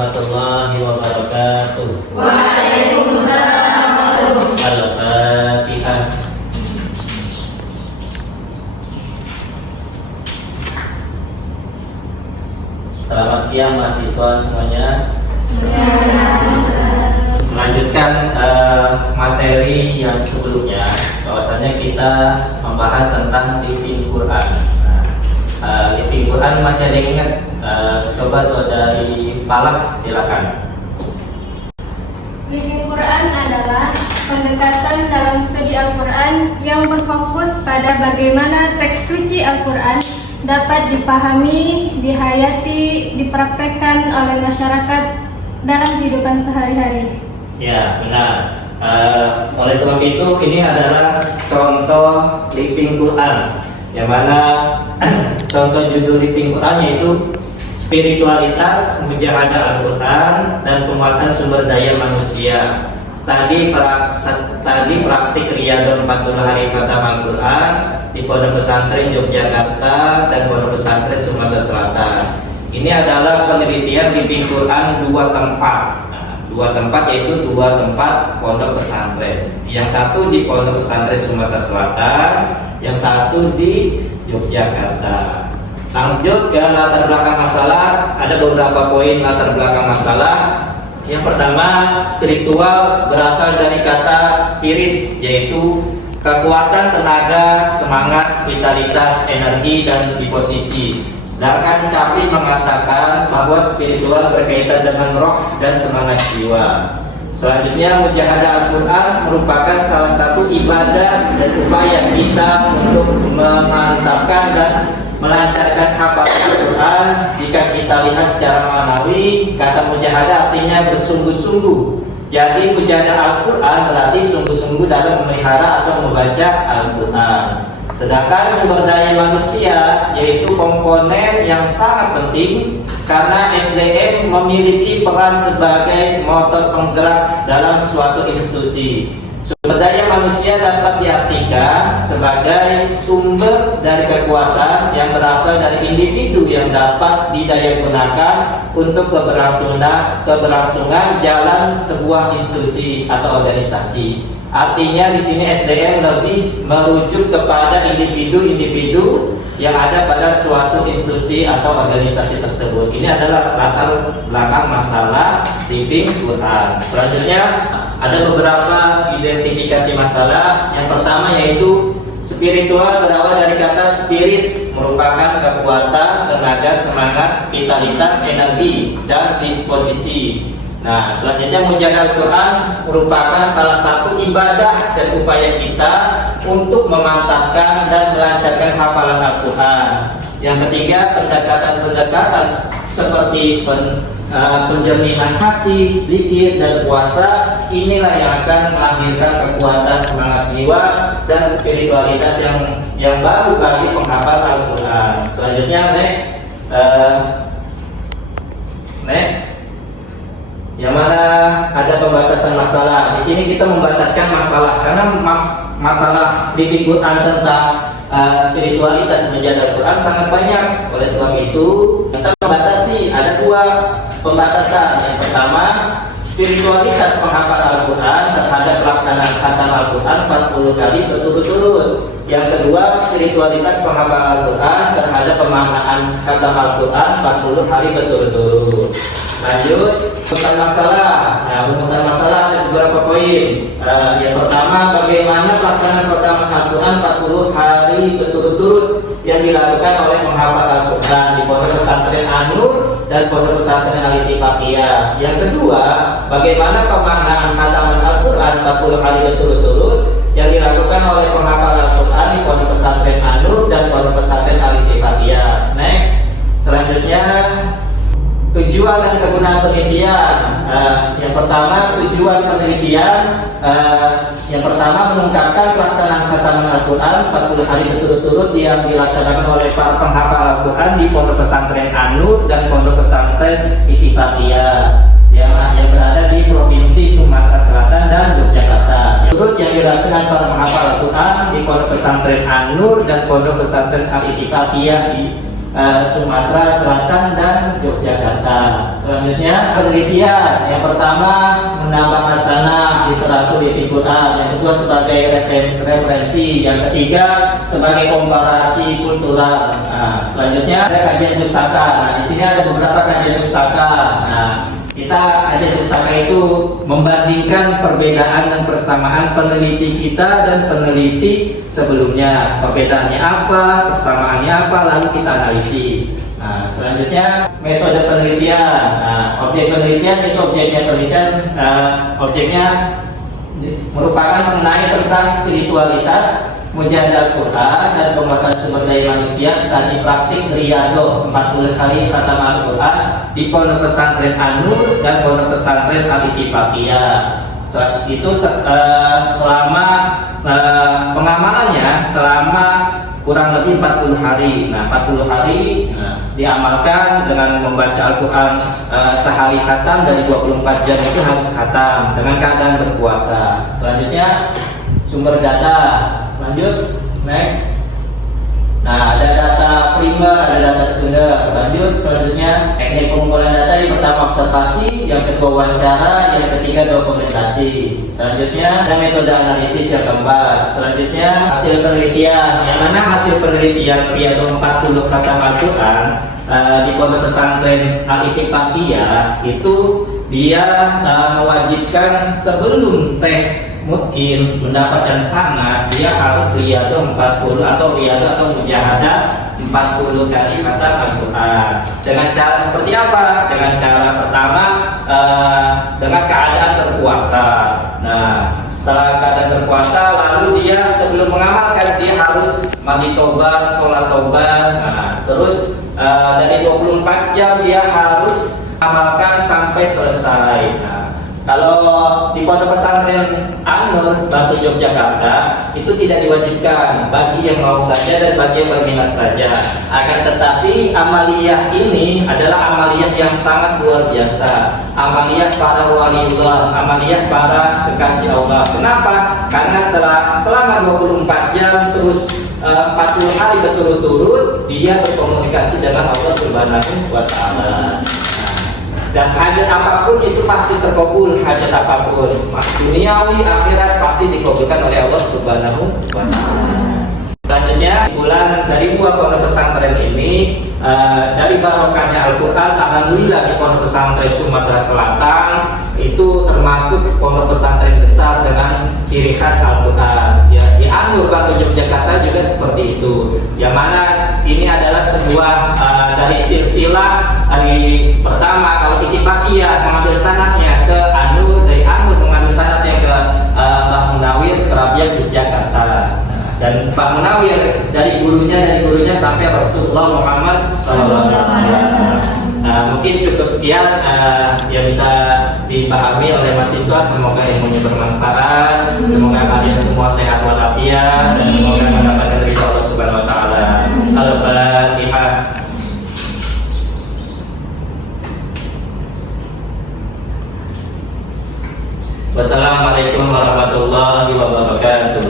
warahmatullahi wabarakatuh. Waalaikumsalam warahmatullahi wabarakatuh. Al-Fatihah. Selamat siang mahasiswa semuanya. Melanjutkan materi yang sebelumnya, bahwasanya kita membahas tentang living Quran. Living Quran masih ada yang ingat? Coba saudari Palak, silakan. Living Quran adalah pendekatan dalam studi Al-Quran yang berfokus pada bagaimana teks suci Al-Quran dapat dipahami, dihayati, dipraktekkan oleh masyarakat dalam kehidupan sehari-hari. Ya, benar. Oleh sebab itu, ini adalah contoh living Quran, yang mana contoh judul living Quran yaitu spiritualitas mujahadah Al-Quran dan penguatan sumber daya manusia. Studi praktik Riyadhah 40 hari khatam Al-Quran di Pondok Pesantren Yogyakarta dan Pondok Pesantren Sumatera Selatan. Ini adalah penelitian living Quran dua tempat yaitu dua tempat pondok pesantren. Yang satu di Pondok Pesantren Sumatera Selatan, yang satu di Yogyakarta. Lanjut ke latar belakang masalah. Ada beberapa poin latar belakang masalah. Yang pertama, spiritual berasal dari kata spirit, yaitu kekuatan, tenaga, semangat, vitalitas, energi, dan disposisi. Sedangkan Capri mengatakan bahwa spiritual berkaitan dengan roh dan semangat jiwa. Selanjutnya, mujahadah Al-Quran merupakan salah satu ibadah dan upaya kita untuk memantapkan dan melancarkan hafalan Al-Quran. Jika kita lihat secara manawi, kata mujahadah artinya bersungguh-sungguh. Jadi mujahadah Al-Quran berarti sungguh-sungguh dalam memelihara atau membaca Al-Quran. Sedangkan sumber daya manusia yaitu komponen yang sangat penting, karena SDM memiliki peran sebagai motor penggerak dalam suatu institusi. Sumber daya manusia dapat diartikan sebagai sumber dari kekuatan yang berasal dari individu yang dapat didayagunakan untuk keberlangsungan jalan sebuah institusi atau organisasi. Artinya di sini SDM lebih merujuk kepada individu-individu yang ada pada suatu institusi atau organisasi tersebut. Ini adalah latar belakang masalah living Quran. Selanjutnya ada beberapa identifikasi masalah. Yang pertama yaitu spiritual berawal dari kata spirit, merupakan kekuatan, tenaga, semangat, vitalitas, energi, dan disposisi. Nah, selanjutnya mujahadah Al-Quran merupakan salah satu ibadah dan upaya kita untuk memantapkan dan melancarkan hafalan Al-Quran. Yang ketiga, pendekatan-pendekatan seperti penjernihan hati, zikir, dan puasa, inilah yang akan melahirkan kekuatan semangat jiwa dan spiritualitas yang baru bagi penghafal Al-Quran. Selanjutnya next, yang mana ada pembatasan masalah. Di sini kita membataskan masalah karena masalah living Quran tentang spiritualitas mujahadah Al-Quran sangat banyak. Oleh sebab itu kita membatasi, ada dua pembatasan. Yang pertama, spiritualitas penghafal Al-Quran terhadap pelaksanaan khatam Al-Quran 40 kali berturut-turut. Yang kedua, spiritualitas penghafal Al-Quran terhadap pemaknaan khatam Al-Quran 40 hari berturut-turut. Lanjut, rumusan masalah. Nah, rumusan masalah ada beberapa poin. Yang pertama, bagaimana pelaksanaan khatam Al-Quran 40 hari berturut-turut yang dilakukan oleh penghafal Al-Quran di Pondok Pesantren An-Nur dan Pondok Pesantren Al-Ittifaqiyah. Yang kedua, bagaimana pemaknaan khatam Al-Quran 40 hari berturut-turut yang dilakukan oleh penghafal Al-Quran di Pondok Pesantren An-Nur dan Pondok Pesantren Al-Ittifaqiyah. Next, selanjutnya tujuan dan kegunaan penelitian. Yang pertama, tujuan penelitian yang pertama mengungkapkan pelaksanaan khatam Al-Quran 40 hari berturut-turut yang dilaksanakan oleh para penghafal Al-Quran di Pondok Pesantren An-Nur dan Pondok Pesantren Ittifaqiyah yang berada di Provinsi Sumatera Selatan dan Yogyakarta. Yang dilaksanakan para penghafal Al-Quran di Pondok Pesantren An-Nur dan Pondok Pesantren Al-Ittifaqiyah di Sumatera Selatan dan Yogyakarta. Selanjutnya penelitian. Yang pertama menambah hasanah literatur living Quran. Yang kedua sebagai referensi. Yang ketiga sebagai komparasi kultural. Nah, selanjutnya ada kajian pustaka. Nah, di sini ada beberapa kajian pustaka. Nah, kita kajian pustaka itu membandingkan perbedaan dan persamaan peneliti kita dan peneliti sebelumnya. Perbedaannya apa, persamaannya apa, lalu kita analisis. Nah, selanjutnya metode penelitian. Nah, objek penelitian itu objeknya merupakan mengenai tentang spiritualitas, mujahadah Quran dan penguatan sumber daya manusia studi praktik riyadhah 40 hari khatam Al-Quran di Pondok Pesantren An-Nur dan Pondok Pesantren Al-Ittifaqiyah. Itu selama pengamalannya selama kurang lebih 40 hari. Nah, 40 hari diamalkan dengan membaca Al-Quran sehari khatam dari 24 jam itu harus khatam dengan keadaan berpuasa. Selanjutnya sumber data. Next. Nah, ada data primer, ada data sekunder. Lanjut, selanjutnya teknik pengumpulan data. Yang pertama observasi, yang kedua wawancara, yang ketiga dokumentasi. Selanjutnya ada metode analisis yang keempat. Selanjutnya hasil penelitian. Yang mana hasil penelitian riyadhah 40 khatam Al-Quran di Pondok Pesantren Al-Ittifaqiyah itu dia mewajibkan sebelum tes mungkin mendapatkan sanad dia harus riyadhah 40 atau riyadhah atau mujahadah 40 kali khatam Al-Quran. Dengan cara seperti apa? Dengan cara pertama dengan keadaan berpuasa. Nah, setelah keadaan berpuasa lalu dia sebelum mengamalkan dia harus mandi tobat, sholat tobat. Nah, terus dari 24 jam dia harus amalkan sampai selesai. Nah, kalau di Pondok Pesantren An-Nur Batu Yogyakarta itu tidak diwajibkan bagi yang mau saja dan bagi yang berminat saja. Akan tetapi amaliyah ini adalah amaliyah yang sangat luar biasa. Amaliyah para waliullah, amaliyah para kekasih Allah. Kenapa? Karena selama 24 jam terus 40 hari berturut-turut dia berkomunikasi dengan Allah Subhanahu wa Ta'ala. Dan hajat apapun itu pasti terkabul, hajat apapun duniawi akhirat pasti dikabulkan oleh Allah Subhanahu wa Ta'ala. Selanjutnya bulan dari dua pondok pesantren ini dari barokahnya Al-Quran, alhamdulillah di Pondok Pesantren Sumatera Selatan itu termasuk pondok pesantren besar dengan ciri khas Al-Quran. Ya, di An-Nur Batu Yogyakarta juga seperti itu. Yang mana ini adalah sebuah dari silsilah hari pertama kalau Ittifaqiyah mengambil sanadnya ke An-Nur, dari An-Nur mengambil sanadnya ke Mbah Munawir Kerabian Yogyakarta. Dan Pak Munawir dari gurunya sampai Rasulullah Muhammad SAW. Mungkin cukup sekian yang bisa dipahami oleh mahasiswa. Semoga ilmunya bermanfaat. Semoga kalian semua sehat walafiat. Dan semoga mendapatkan ridha Allah Subhanahu Wa Taala. Al-Fatihah. Wassalamualaikum warahmatullahi wabarakatuh.